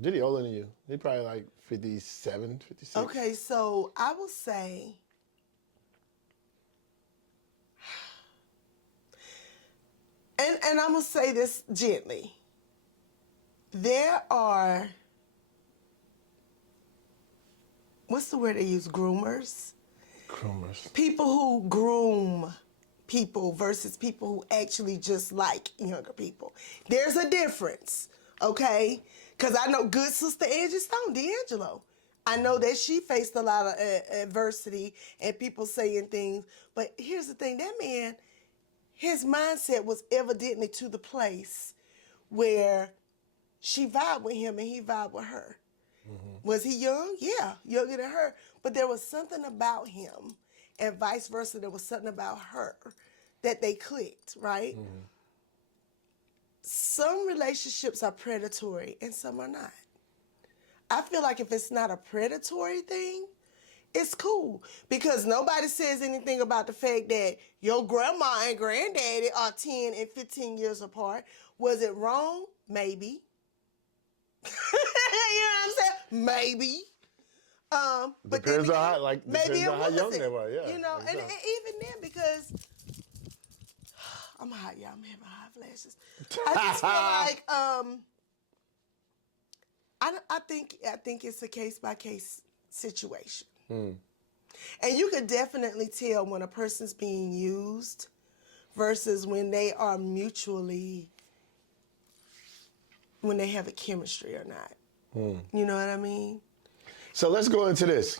Diddy older than you. He probably like 57, 56. Okay, so I will say, and I'm going to say this gently. There are, what's the word they use? Groomers? Groomers. People who groom people versus people who actually just like younger people. There's a difference, okay? Because I know good sister Angie Stone, D'Angelo. I know that she faced a lot of adversity and people saying things. But here's the thing, that man, his mindset was evidently to the place where she vibed with him and he vibed with her. Mm-hmm. Was he young? Yeah, younger than her. But there was something about him and vice versa. There was something about her that they clicked, right? Mm-hmm. Some relationships are predatory and some are not. I feel like if it's not a predatory thing, it's cool. Because nobody says anything about the fact that your grandma and granddaddy are 10 and 15 years apart. Was it wrong? Maybe. You know what I'm saying? Maybe. But Depends then on again, how, maybe how young wasn't. they were, yeah. You know, exactly. and even then, because I'm hot, y'all. I'm having hot flashes. I just feel like I think it's a case by case situation, and you could definitely tell when a person's being used versus when they are mutually, when they have a chemistry or not. You know what I mean? So let's go into this.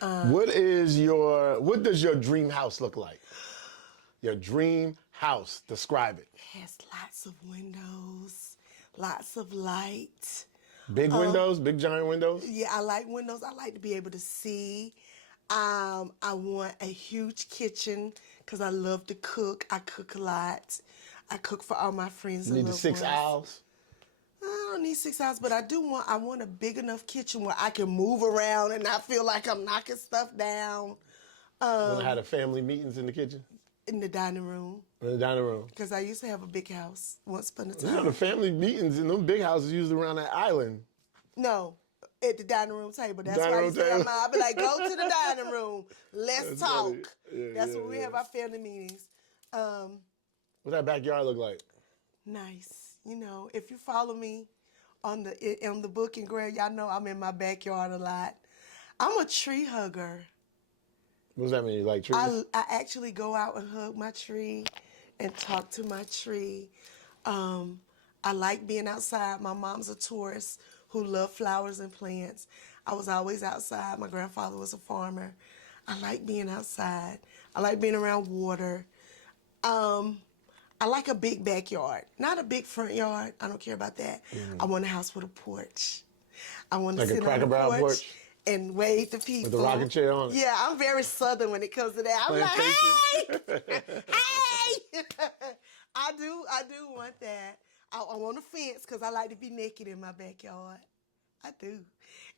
What does your dream house look like? Your dream house, describe it. It has lots of windows, lots of light. Big windows, big giant windows? Yeah, I like windows. I like to be able to see. I want a huge kitchen because I love to cook. I cook a lot. I cook for all my friends and You need the loved 6 ones. aisles? I don't need 6 hours, but I want a big enough kitchen where I can move around and not feel like I'm knocking stuff down. Want to have the family meetings in the kitchen? In the dining room. In the dining room. Because I used to have a big house once upon a You know, time. the family meetings in them big houses usually around that island. No, at the dining room table. That's Dining why I room used to have table. my, I'd be like, go to the dining room. Let's That's talk. funny. Yeah, That's yeah, where we yeah. have our family meetings. What's that backyard look like? Nice. You know, if you follow me on the book and Greg, y'all know I'm in my backyard a lot. I'm a tree hugger. What does that mean? You like trees? I actually go out and hug my tree and talk to my tree. I like being outside. My mom's a tourist who loved flowers and plants. I was always outside. My grandfather was a farmer. I like being outside. I like being around water. I like a big backyard, not a big front yard. I don't care about that. I want a house with a porch. I want to Like a sit on Cracker the Barrel porch, porch? and wave to people. With the rocking chair on it? Yeah, I'm very Southern when it comes to that. I'm like, hey, hey. I do want that. I want a fence because I like to be naked in my backyard. I do.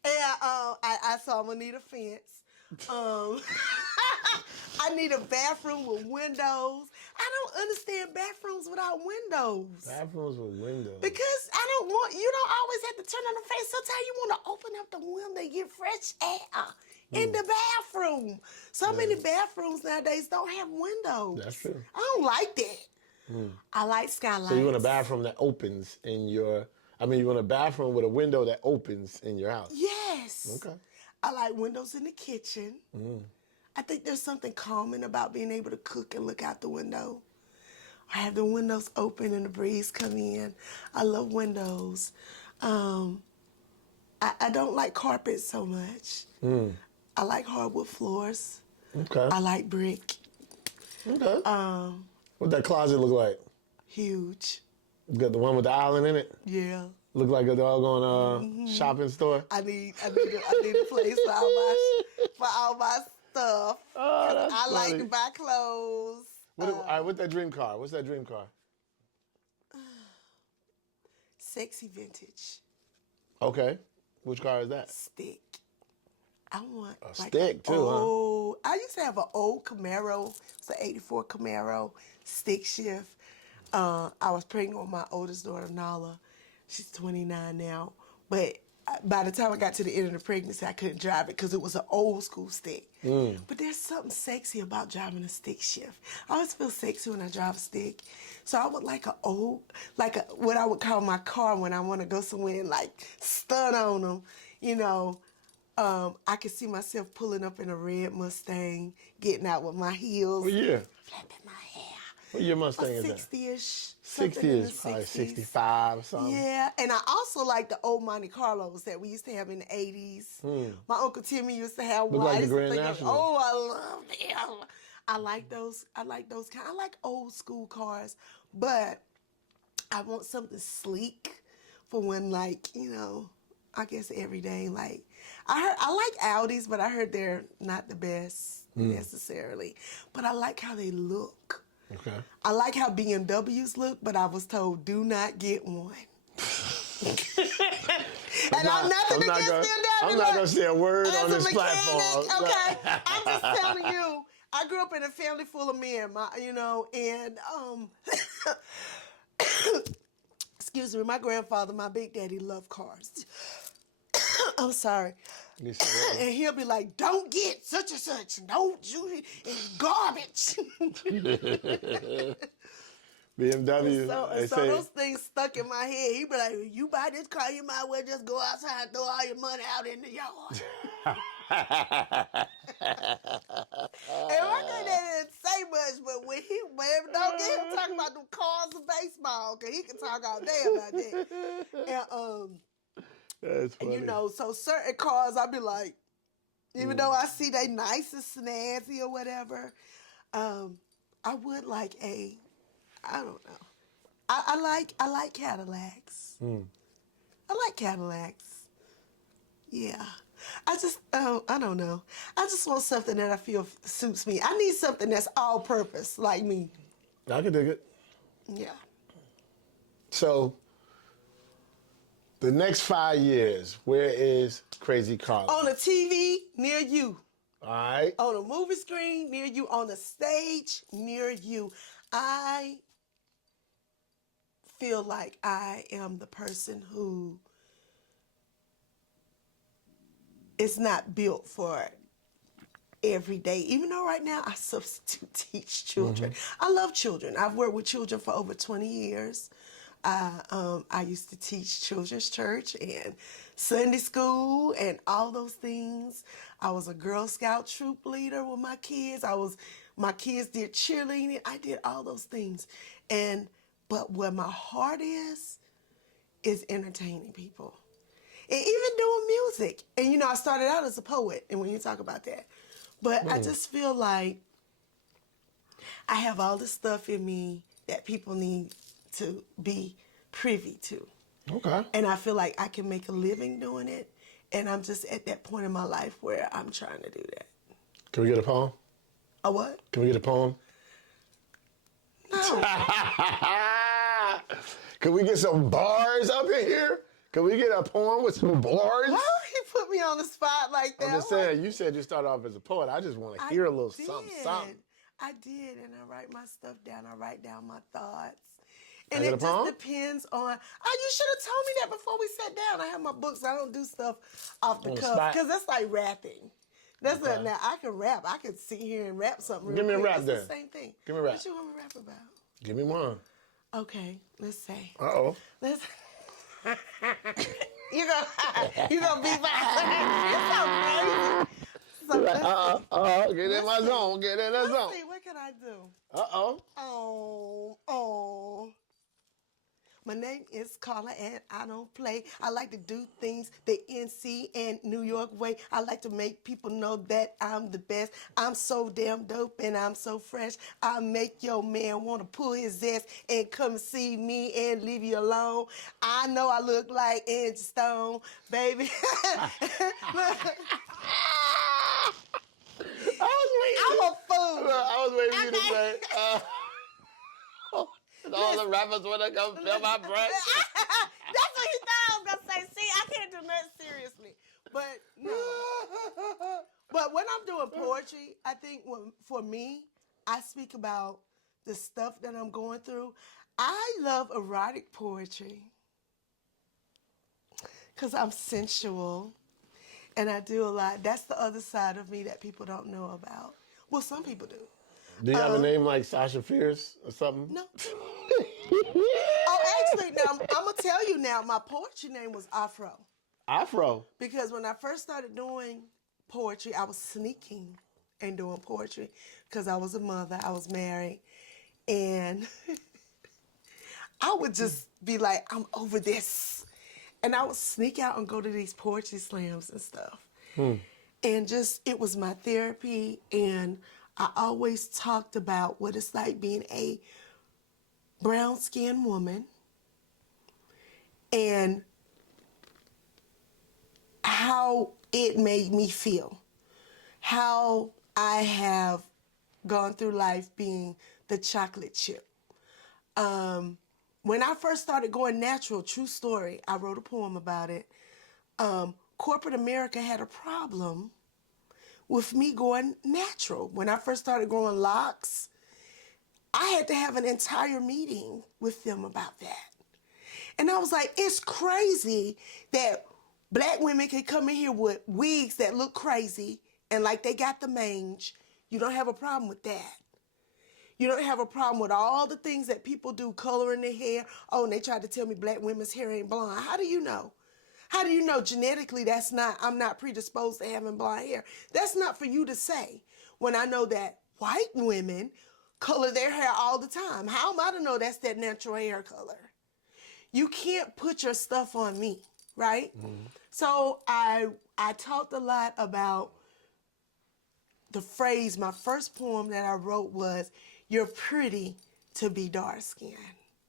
And so I'm gonna need a fence. I need a bathroom with windows. I don't understand bathrooms without windows. Bathrooms with windows. Because you don't always have to turn on the face. Sometimes you want to open up the window and get fresh air in the bathroom. So many bathrooms nowadays don't have windows. That's true. I don't like that. I like skylights. So you want a bathroom that opens in your, you want a bathroom with a window that opens in your house? Yes. Okay. I like windows in the kitchen. I think there's something calming about being able to cook and look out the window. I have the windows open and the breeze come in. I love windows. I don't like carpet so much. I like hardwood floors. Okay. I like brick. Okay. What that closet look like? Huge. You got the one with the island in it? Yeah. Look like a doggone shopping store? I need a place for all my stuff. Oh, that's I like funny. to buy clothes. All right, what's that dream car? What's that dream car? Sexy vintage. Okay. Which car is that? Stick. I want A like stick, too, huh? I used to have an old Camaro. It's an 84 Camaro stick shift. I was pregnant with my oldest daughter, Nala. She's 29 now. But by the time I got to the end of the pregnancy, I couldn't drive it because it was an old school stick. But there's something sexy about driving a stick shift. I always feel sexy when I drive a stick. So I would like what I would call my car when I want to go somewhere and like stun on them, you know. I could see myself pulling up in a red Mustang, getting out with my heels. What year? Flapping my hair. What year Mustang is A that? 60-ish. 60 is probably 65 or something. Yeah, and I also like the old Monte Carlos that we used to have in the 80s. My Uncle Timmy used to have one. Look like I the used to Grand think National. I love them. I like those kind. I like old school cars, but I want something sleek for when, like, you know, I guess every day. Like, I like Audis, but I heard they're not the best necessarily. But I like how they look. Okay. I like how BMWs look, but I was told do not get one. And I'm nothing against BMW. I'm not going to say a word on As a this mechanic, platform. okay? I'm just telling you. I grew up in a family full of men, and excuse me, my grandfather, my big daddy, loved cars. I'm sorry. And he'll be like, don't get such and such. Don't you, it's garbage. BMW. So those things stuck in my head. He'd be like, you buy this car, you might as well just go outside and throw all your money out in the yard. And my granddaddy didn't say much, but don't get him talking about the cars of baseball, because he can talk all day about that. And That's funny. you know, so certain cars, I'd be like, even though I see they nice and snazzy or whatever, I would like I don't know. I like Cadillacs. I like Cadillacs. Yeah. I don't know. I just want something that I feel suits me. I need something that's all purpose, like me. I can dig it. Yeah. So, the next 5 years, where is Crazy Carla? On a TV near you. All right. On a movie screen near you, on a stage near you. I feel like I am the person who is not built for every day, even though right now I substitute teach children. I love children. I've worked with children for over 20 years. I used to teach children's church and Sunday school and all those things. I was a Girl Scout troop leader with my kids. My kids did cheerleading. I did all those things. But where my heart is entertaining people. And even doing music. And I started out as a poet, and when you talk about that. But I just feel like I have all the stuff in me that people need to be privy to. Okay. And I feel like I can make a living doing it. And I'm just at that point in my life where I'm trying to do that. Can we get a poem? A what? Can we get a poem? No. Can we get some bars up in here? Can we get a poem with some bars? Why would he put me on the spot like that? I'm just saying, you said you started off as a poet. I just want to hear a little something. I did, and I write my stuff down. I write down my thoughts. And Can I it get a poem? just depends on. You should have told me that before we sat down. I have my books. I don't do stuff off the On the cuff spot? because that's like rapping. That's Okay. now I can rap. I could sit here and rap something. Real Give me a quick. rap It's then. the same thing. Give me a rap. What you want me to rap about? Give me one. Okay, let's say. Uh-oh. Let's. you gonna be my. It's so crazy. So let's see. Get in my zone. Get in the zone. Let's see. What can I do? Uh-oh. Oh. My name is Carla and I don't play. I like to do things the NC and New York way. I like to make people know that I'm the best. I'm so damn dope and I'm so fresh. I make your man want to pull his ass and come see me and leave you alone. I know I look like Angie Stone, baby. I'm a fool. I was waiting for you to say, all the rappers want to come feel my breath. That's what he thought I was going to say. See, I can't do nothing seriously. But, no. But when I'm doing poetry, I think for me, I speak about the stuff that I'm going through. I love erotic poetry because I'm sensual. And I do a lot. That's the other side of me that people don't know about. Well, some people do. Do you have a name like Sasha Fierce or something? No. Oh, actually, now, I'm going to tell you now, my poetry name was Afro. Afro? Because when I first started doing poetry, I was sneaking and doing poetry because I was a mother, I was married, and I would just be like, I'm over this. And I would sneak out and go to these poetry slams and stuff. And just, it was my therapy, and I always talked about what it's like being a brown-skinned woman and how it made me feel, how I have gone through life being the chocolate chip. When I first started going natural, true story, I wrote a poem about it. Corporate America had a problem with me going natural. When I first started growing locks, I had to have an entire meeting with them about that. And I was like, it's crazy that black women can come in here with wigs that look crazy and like they got the mange. You don't have a problem with that. You don't have a problem with all the things that people do, coloring their hair. Oh, and they tried to tell me black women's hair ain't blonde. How do you know? How do you know genetically I'm not predisposed to having blonde hair? That's not for you to say when I know that white women color their hair all the time. How am I to know that's their natural hair color? You can't put your stuff on me, right? So I talked a lot about the phrase, my first poem that I wrote was, you're pretty to be dark-skinned.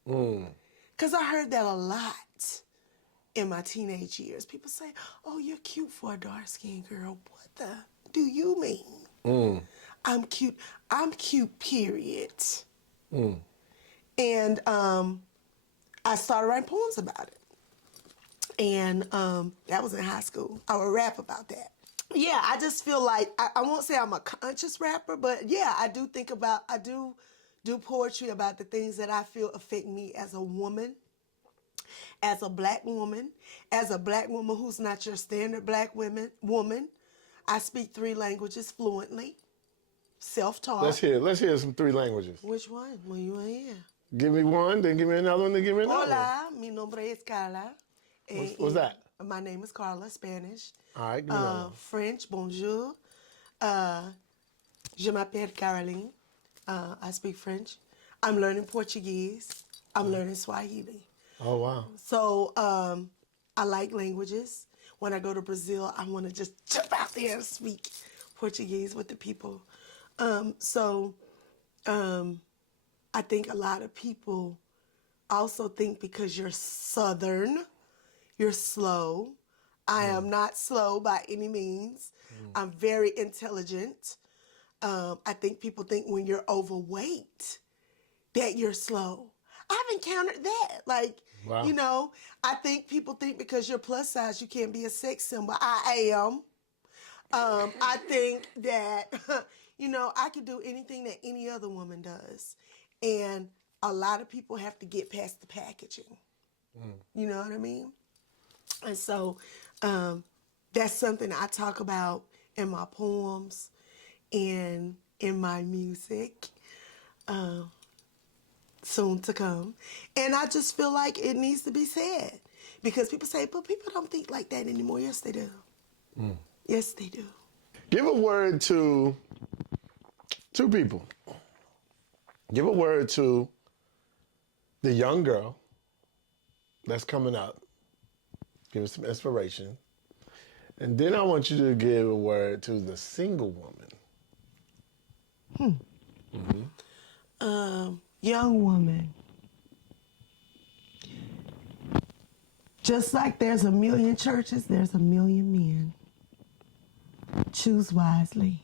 Because I heard that a lot in my teenage years. People say, oh, you're cute for a dark-skinned girl. What the do you mean? I'm cute. I'm cute, period. And I started writing poems about it. And that was in high school. I would rap about that. Yeah, I just feel like I won't say I'm a conscious rapper, but yeah, I do poetry about the things that I feel affect me as a woman, as a black woman, as a black woman who's not your standard black woman. I speak 3 languages fluently, self-taught. Let's hear some 3 languages. Which one? Well, you ain't here. Give me one, then give me another one, then give me another one. Hola, mi nombre es Carla. What's that? My name is Carla, Spanish. All right, give me another one. French, bonjour. Uh, je m'appelle Caroline. I speak French. I'm learning Portuguese. I'm learning Swahili. Oh, wow. So I like languages. When I go to Brazil, I want to just jump out there and speak Portuguese with the people. So I think a lot of people also think because you're Southern, you're slow. I am not slow by any means. I'm very intelligent. I think people think when you're overweight that you're slow. I've encountered that. Like, Wow. you know, I think people think because you're plus size, you can't be a sex symbol. I am. I think that, you know, I could do anything that any other woman does. And a lot of people have to get past the packaging. You know what I mean? And so that's something I talk about in my poems and in my music. Soon to come. And I just feel like it needs to be said. Because people say, but people don't think like that anymore. Yes, they do. Yes, they do. Give a word to 2 people. Give a word to the young girl that's coming up. Give us some inspiration. And then I want you to give a word to the single woman. Young woman. Just like there's a million churches, there's a million men. Choose wisely.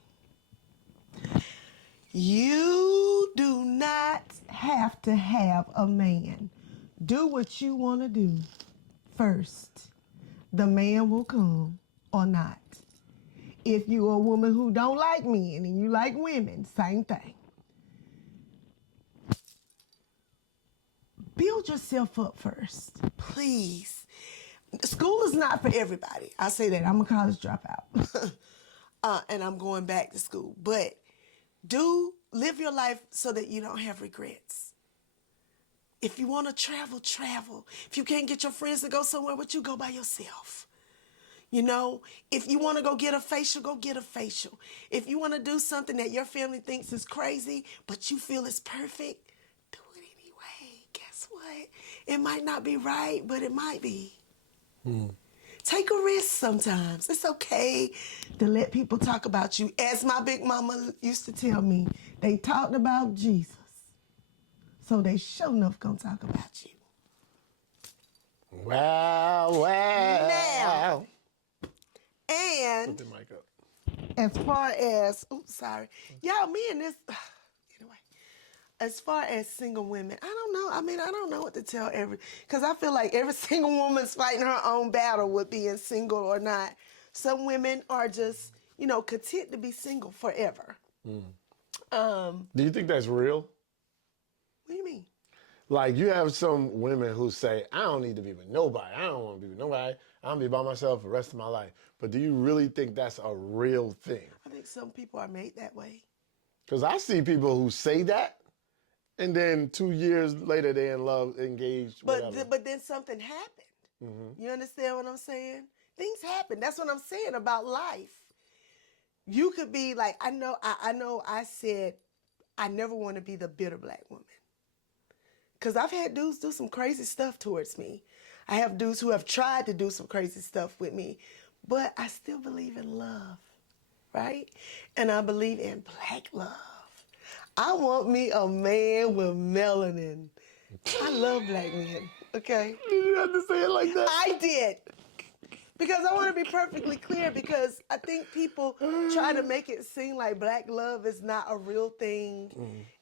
You do not have to have a man. Do what you want to do first. The man will come or not. If you're a woman who don't like men and you like women, same thing. Build yourself up first, please. School is not for everybody. I say that. I'm a college dropout. And I'm going back to school. But do live your life so that you don't have regrets. If you want to travel, travel. If you can't get your friends to go somewhere with you, go by yourself. You know, if you want to go get a facial, go get a facial. If you want to do something that your family thinks is crazy, but you feel is perfect, do it anyway. Guess what? It might not be right, but it might be. Take a risk sometimes. It's okay to let people talk about you. As my big mama used to tell me, they talked about Jesus. So they sure enough gonna talk about you. Wow, wow. Now, and Put the mic up. as far as, oops, sorry. Y'all, me and this, anyway. As far as single women, I don't know. I mean, I don't know what to tell because I feel like every single woman's fighting her own battle with being single or not. Some women are just, you know, content to be single forever. Do you think that's real? What do you mean? Like, you have some women who say, I don't need to be with nobody. I don't want to be with nobody. I'm going to be by myself for the rest of my life. But do you really think that's a real thing? I think some people are made that way. Because I see people who say that, and then 2 years later they're in love, engaged, whatever. But then something happened. You understand what I'm saying? Things happen. That's what I'm saying about life. You could be like, I know I said I never want to be the bitter black woman. Because I've had dudes do some crazy stuff towards me. I have dudes who have tried to do some crazy stuff with me. But I still believe in love, right? And I believe in black love. I want me a man with melanin. I love black men, okay? Did you have to say it like that? I did. Because I want to be perfectly clear because I think people try to make it seem like black love is not a real thing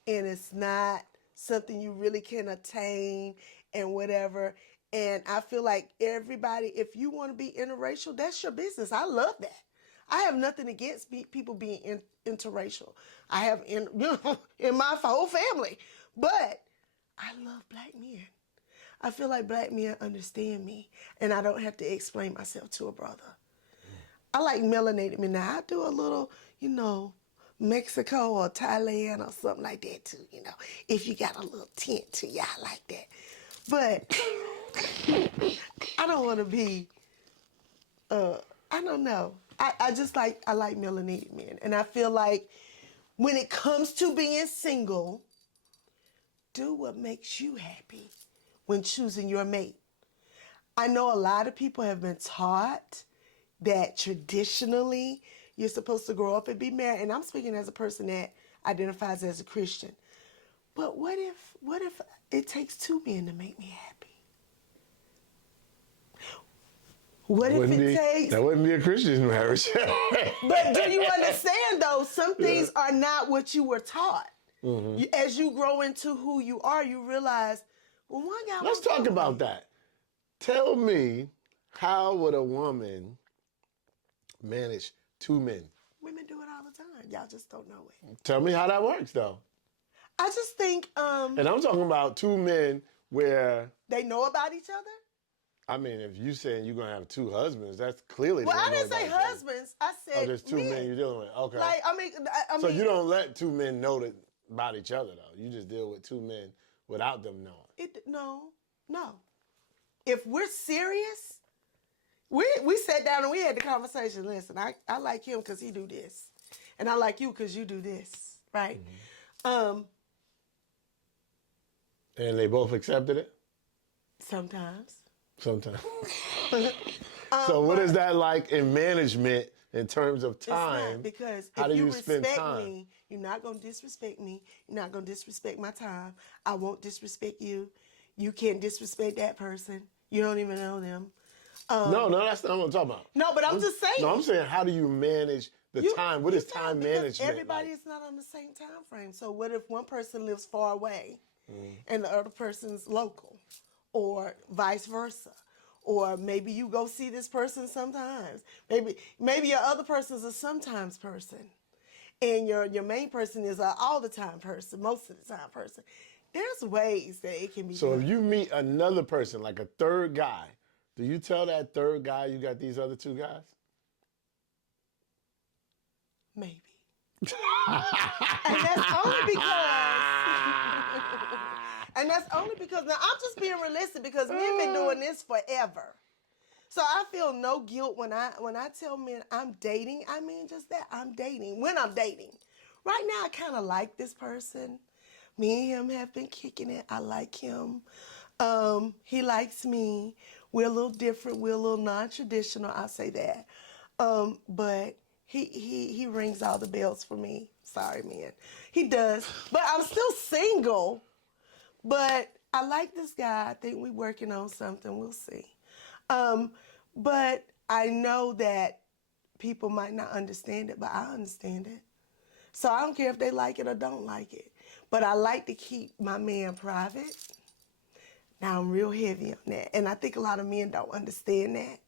and it's not something you really can attain and whatever. And I feel like everybody, if you want to be interracial, that's your business. I love that. I have nothing against people being interracial. I have in my whole family, but I love black men. I feel like black men understand me, and I don't have to explain myself to a brother. I like melanated men. Now, I do a little, Mexico or Thailand or something like that too, If you got a little tint to you, I like that. But I don't want to be, I don't know. I like melanated men. And I feel like when it comes to being single, do what makes you happy when choosing your mate. I know a lot of people have been taught that traditionally you're supposed to grow up and be married. And I'm speaking as a person that identifies as a Christian. But what if it takes two men to make me happy? What if it takes... That wouldn't be a Christian marriage. But do you understand, though, some things are not what you were taught. Mm-hmm. As you grow into who you are, you realize, well, one guy... Let's talk about that. Tell me, how would a woman manage two men? Women do it all the time. Y'all just don't know it. Tell me how that works, though. I just think... and I'm talking about two men where... They know about each other? I mean, if you saying you're going to have two husbands, that's clearly... Well, I didn't say husbands. I said there's two men you're dealing with. Okay. Like, I mean... So you don't let two men know about each other, though. You just deal with two men without them knowing. No. If we're serious, we sat down and we had the conversation. Listen, I like him because he do this. And I like you because you do this. Right? Mm-hmm. And they both accepted it? Sometimes. So what is that like in management in terms of time? It's not, because how if do you spend respect time? me, you're not going to disrespect me. You're not going to disrespect my time. I won't disrespect you. You can't disrespect that person. You don't even know them. No, that's not what I'm talking about. No, but I'm just saying. No, I'm saying, how do you manage the time? What is time management? Everybody is not on the same time frame. So what if one person lives far away and the other person's local, or vice versa? Or maybe you go see this person sometimes. Maybe your other person's a sometimes person, and your main person is an all the time person, most of the time person. There's ways that it can be So done. if you meet another person, like a third guy, do you tell that third guy you got these other two guys? Maybe. And that's only because now I'm just being realistic, because men been doing this forever. So I feel no guilt when I tell men I'm dating. I mean just that, I'm dating. When I'm dating. Right now I kind of like this person. Me and him have been kicking it. I like him. He likes me. We're a little different. We're a little non-traditional. I'll say that. But he rings all the bells for me. Sorry, man. He does. But I'm still single. But I like this guy. I think we're working on something. We'll see. But I know that people might not understand it, but I understand it. So I don't care if they like it or don't like it. But I like to keep my man private. Now I'm real heavy on that. And I think a lot of men don't understand that.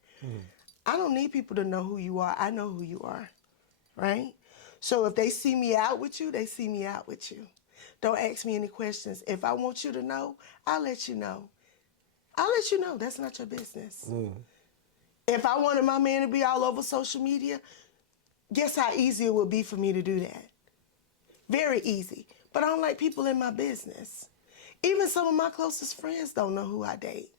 I don't need people to know who you are. I know who you are, right? So if they see me out with you, they see me out with you. Don't ask me any questions. If I want you to know, I'll let you know. I'll let you know. That's not your business. If I wanted my man to be all over social media, guess how easy it would be for me to do that? Very easy. But I don't like people in my business. Even some of my closest friends don't know who I date.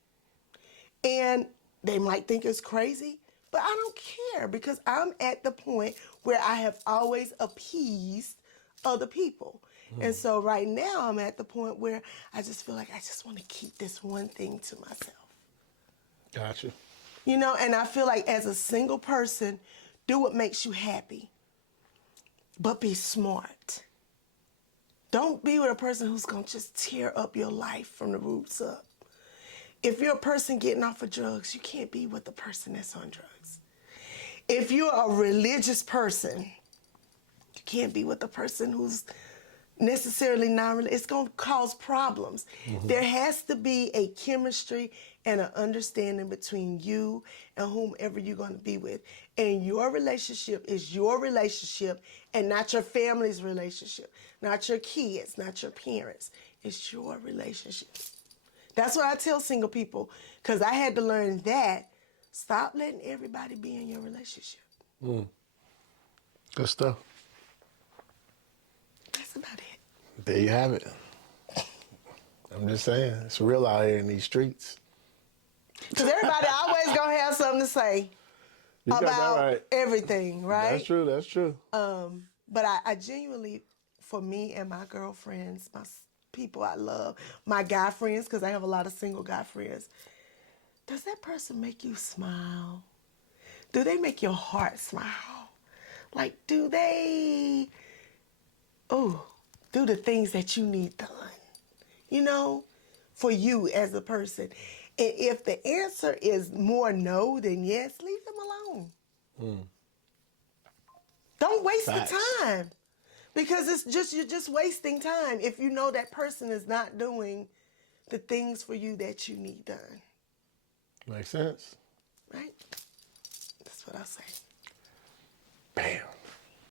And they might think it's crazy, but I don't care, because I'm at the point where I have always appeased other people. And so right now I'm at the point where I just feel like I just want to keep this one thing to myself. Gotcha. And I feel like as a single person, do what makes you happy, but be smart. Don't be with a person who's going to just tear up your life from the roots up. If you're a person getting off of drugs, you can't be with the person that's on drugs. If you're a religious person, you can't be with the person who's necessarily it's going to cause problems. There has to be a chemistry and an understanding between you and whomever you're going to be with. And your relationship is your relationship and not your family's relationship, not your kids, not your parents. It's your relationship. That's what I tell single people, because I had to learn that. Stop letting everybody be in your relationship. Good stuff. That's about it. There you have it. I'm just saying, it's real out here in these streets. Because everybody always going to have something to say You got that about right. everything, right? That's true, that's true. But I genuinely, for me and my girlfriends, people I love, my guy friends, because I have a lot of single guy friends, does that person make you smile? Do they make your heart smile? Like, do they, do the things that you need done, you know, for you as a person? And if the answer is more no than yes, leave them alone. Don't waste Facts. the time, because you're just wasting time if you know that person is not doing the things for you that you need done. Makes sense. Right? That's what I say.